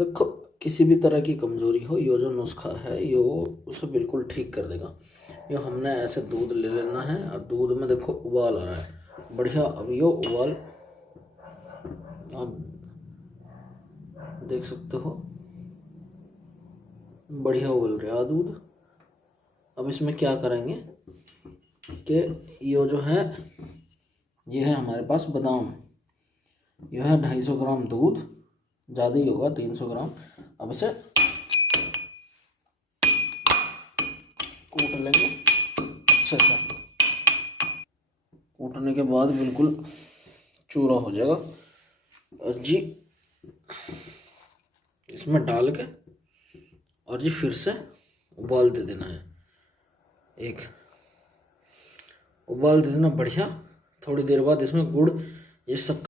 देखो, किसी भी तरह की कमजोरी हो, यो जो नुस्खा है यो उसे बिल्कुल ठीक कर देगा। यो हमने ऐसे दूध ले लेना है और दूध में देखो उबाल आ रहा है बढ़िया। अब यो उबाल आप देख सकते हो, बढ़िया उबल रहा दूध। अब इसमें क्या करेंगे कि यो जो है, ये है हमारे पास बादाम। यह है 250 ग्राम दूध, ज़्यादा ही होगा 300 ग्राम। अब इसे कूट लेंगे अच्छे से। कूटने के बाद बिल्कुल चूरा हो जाएगा। और जी इसमें डाल के और जी फिर से उबाल दे देना है। एक उबाल दे देना बढ़िया। थोड़ी देर बाद इसमें गुड़, ये सब